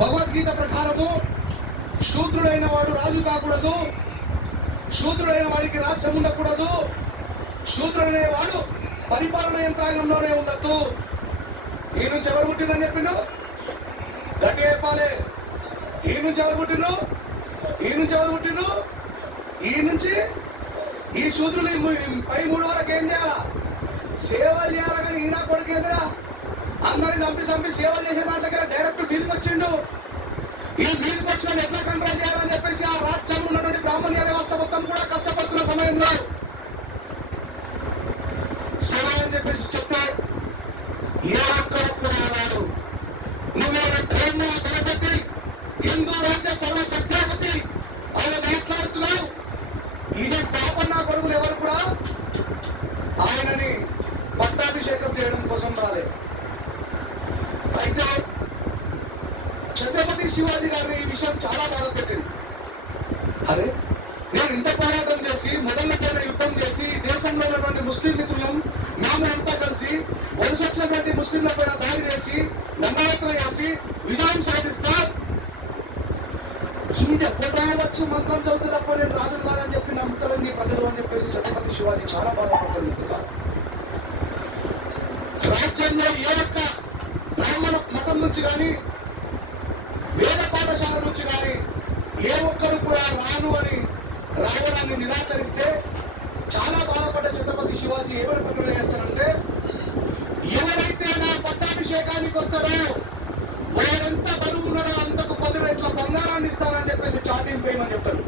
భగవద్గీత ప్రకారము శూద్రుడైన వాడు రాజు కాకూడదు, శూద్రుడైన వాడికి రాజ్యం ఉండకూడదు, శూద్రుడైన వాడు పరిపాలన యంత్రాంగంలోనే ఉండద్దు. ఈ నుంచి ఎవరు పుట్టిందని చెప్పిండు? గట్టి చెప్పాలి. ఈ నుంచి ఎవరు పుట్టిండ్రు? ఈ నుంచి ఎవరు పుట్టిండ్రు? ఈ నుంచి ఈ శూద్రులు పై 3 వరకు ఏం చేయాలా? సేవలు చేయాలి. కానీ ఈయన కొడుకు ఎదురా అందరిని చంపి సేవ చేసే దాంట్లో డైరెక్ట్ మీదకి వచ్చిండు. ఈ మీదకి వచ్చిన ఎట్లా కంట్రోల్ చేయాలని చెప్పేసి ఆ రాజ్యంలో ఉన్నటువంటి బ్రాహ్మణ్య వ్యవస్థ మొత్తం కూడా కష్టపడుతున్న సమయంలో సేవ అని చెప్పేసి చెప్తే ఏ ఒక్కరు కూడా రాడు. నువ్వు ట్రైన్ తలపెట్టి హిందూ రాజ్య సర్వసత్యాపతి ఆయన మాట్లాడుతున్నావు. ఈ పాపన్న కొడుకులు ఎవరు కూడా ఆయనని పట్టాభిషేకం చేయడం కోసం రాలేదు. అయితే ఛత్రపతి శివాజీ గారిని ఈ విషయం చాలా బాధ పెట్టింది. అరే, నేను ఇంత పోరాటం చేసి మొదలైన యుద్ధం చేసి దేశంలో ఉన్నటువంటి ముస్లిం మిత్రులం మేము అంతా కలిసి వలస వచ్చినటువంటి ముస్లింల పైన దాడి చేసి దండయాత్ర చేసి విజయం సాధిస్తా, ఈడెప్పుడో వచ్చి మంత్రం చదువుతూ తప్ప నేను రాజును కాదని చెప్పి నమ్ముతారండి ప్రజలు అని చెప్పేసి ఛత్రపతి శివాజీ చాలా బాధపడతారు. మిత్రులు, రాజ్యంలో ఏ ఒక్క బ్రాహ్మణ మఠం నుంచి కానీ వేద పాఠశాల నుంచి కానీ ఏ ఒక్కరు కూడా రాను అని రావడాన్ని నిరాకరిస్తే చాలా బాధపడ్డ ఛత్రపతి శివాజీ ఏమని ప్రకటన చేస్తారంటే, ఎవరైతే నా పట్టాభిషేకానికి వస్తాడో వాడంతా బరువు ఉన్నాడో అంతకు 10 రెట్ల బంగారాన్ని ఇస్తానని చెప్పేసి చాటింగ్ పేయమని చెప్తారు.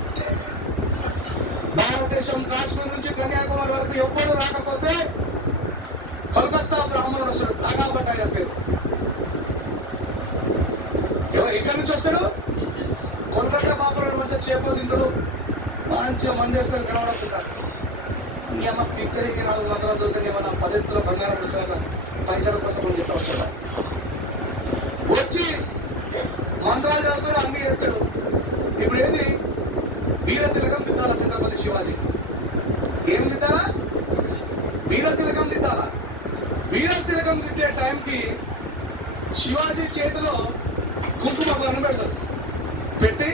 భారతదేశం కాశ్మీర్ నుంచి కన్యాకుమారి వరకు ఎవ్వడు రాకపోతే కలకత్తా బ్రాహ్మణుడు వస్తాడు, దాగాబట్ ఆయన పేరు. ఎక్కడి నుంచి వస్తాడు? కోల్కతా బాబురాడు మంచిగా చేపలు తింటారు, మంచిగా మందేస్తారు, కనబడకుండా మీ అమ్మ పిక్కరికి 4 మంత్రాలు చదువుతుంది, ఏమన్నా 10 ఎత్తుల బంగారం వస్తాక పైసల కోసం అని చెప్పి వస్తాడు. వచ్చి మంత్రాలు చదువుతాడు, అన్ని చేస్తాడు. ఇప్పుడు ఏంది? వీర తిలకం దిద్దాలా ఛత్రపతి శివాజీ? ఏం దిద్దాలా? వీర తిలకం దిద్దాలా. వీర తిలకం దిద్దే టైంకి శివాజీ చేతిలో కుంకుమ బర్ణం పెడతాడు. పెట్టి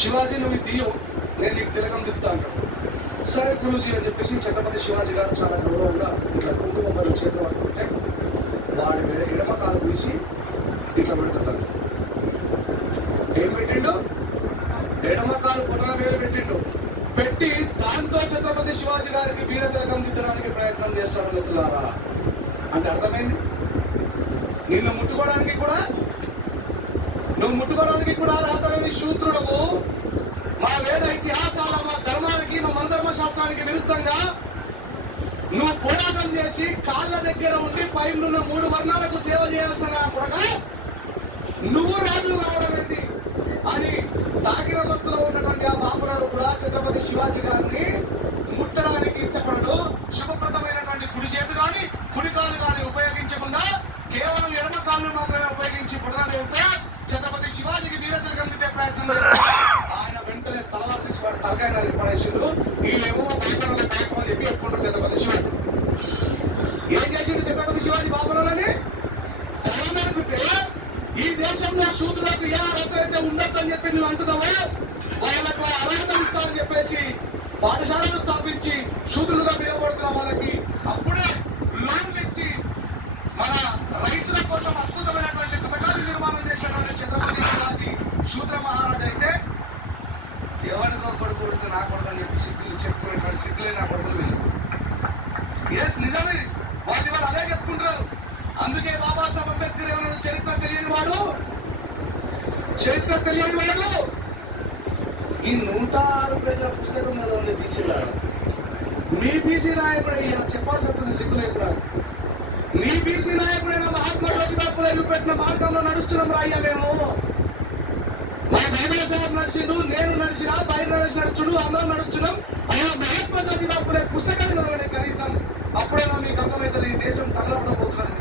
శివాజీ నువ్వు దియ్యం, నేను నీకు తిలకం దిద్దుతా అంటాడు. సరే గురూజీ అని చెప్పేసి ఛత్రపతి శివాజీ గారు చాలా గౌరవంగా ఇట్లా కుంకుమ బర్ణం చేతిలో పట్టుకుంటే వాడి ఎడమ కాలు తీసి ఇట్లా పెడుతుంది. ఏం పెట్టిండు? ఎడమ కాలు పొట్టల వేలు పెట్టిండు. పెట్టి దాంతో ఛత్రపతి శివాజీ గారికి వీర తిలకం దిద్దడానికి ప్రయత్నం చేస్తాడు. మిత్రులారా, అంటే అర్థమైంది, నిన్ను ముట్టుకోవడానికి కూడా రాతలేని శూద్రులకు మా వేద ఇతిహాసాల, మా ధర్మానికి, మా మనధర్మ శాస్త్రానికి విరుద్ధంగా నువ్వు పోరాటం చేసి కాళ్ళ దగ్గర ఉండి పైనున్న 3 వర్ణాలకు సేవ చేయాల్సిన కూడా నువ్వు రాజు కావడం ఏంది అని తాగిన మత్తులో ఉన్నటువంటి ఆ బాపురాడు కూడా ఛత్రపతి శివాజీ గారిని ముట్టడానికి ఇష్టపడడు. శుభప్రదమైనటువంటి కుడి చేతి కానీ కుడి కాలు కానీ ఉపయోగించకుండా కేవలం ఎడమ కాళ్ళు మాత్రమే ఉపయోగించి పుట్టడం వెళ్తే ఛత్రపతి శివాజీకి వీర తిలకం దిద్దే ప్రయత్నం చేస్తారు. ఆయన వెంటనే తలవారు తీసి వాడు తలకాయ నరికి పడేసిండు. వీళ్ళేమో బాపురాలు బ్యాక్ చెప్పి చెప్పుకుంటారు ఛత్రపతి శివాజీ. ఏం చేసిండు ఛత్రపతి శివాజీ బాపురాలని? తల నరికితే ఈ దేశంలో శూద్రులకు ఏ అర్హత అయితే ఉండొద్దని చెప్పి నువ్వు అంటున్నావో వాళ్ళకు అర్హత ఇస్తామని చెప్పేసి పాఠశాలను స్థాపించి శూద్రులుగా పిలువబడుతున్న వాళ్ళకి అప్పుడే లోన్లు ఇచ్చి మన రైతుల కోసం అద్భుతమైనటువంటి పథకాలు నిర్మాణం చేసినటువంటి ఛత్రపతి శివాజీ శూద్ర మహారాజు అయితే ఎవరికో కొడుకు కొడితే నా కొడుకు అని చెప్పి చెప్పుకునేటువంటి సిగ్గులే నా కొడుకులు వీళ్ళు. ఎస్, నిజమే, వాళ్ళు అదే చెప్పుకుంటారు. అందుకే బాబాసాహెబ్ అంబేద్కర్ ఏమన్నాడు? చరిత్ర తెలియని వాడు ఈ 106 పేజీల పుస్తకం మీద ఉండే బీసీలా మీ బీసీ నాయకుడు అయ్యా చెప్పాల్సి వస్తుంది సిగ్గు లేకుండా. మీ బీసీ నాయకుడైన మహాత్మా జ్యోతిబా ఫులే చూపెట్టిన మార్గంలో నడుస్తున్నాం రాయ్యా మేము. మా బాబాసాహెబ్ నడిచిండు, నేను నడిచినా, బయట నడుచుడు, అందరం నడుస్తున్నాం. అయ్యా మహాత్మా జ్యోతిబా ఫులే పుస్తకాన్ని చదవండి కనీసం, అప్పుడైనా మీకు అర్థమవుతుంది ఈ దేశం తగలబడబోతున్నది.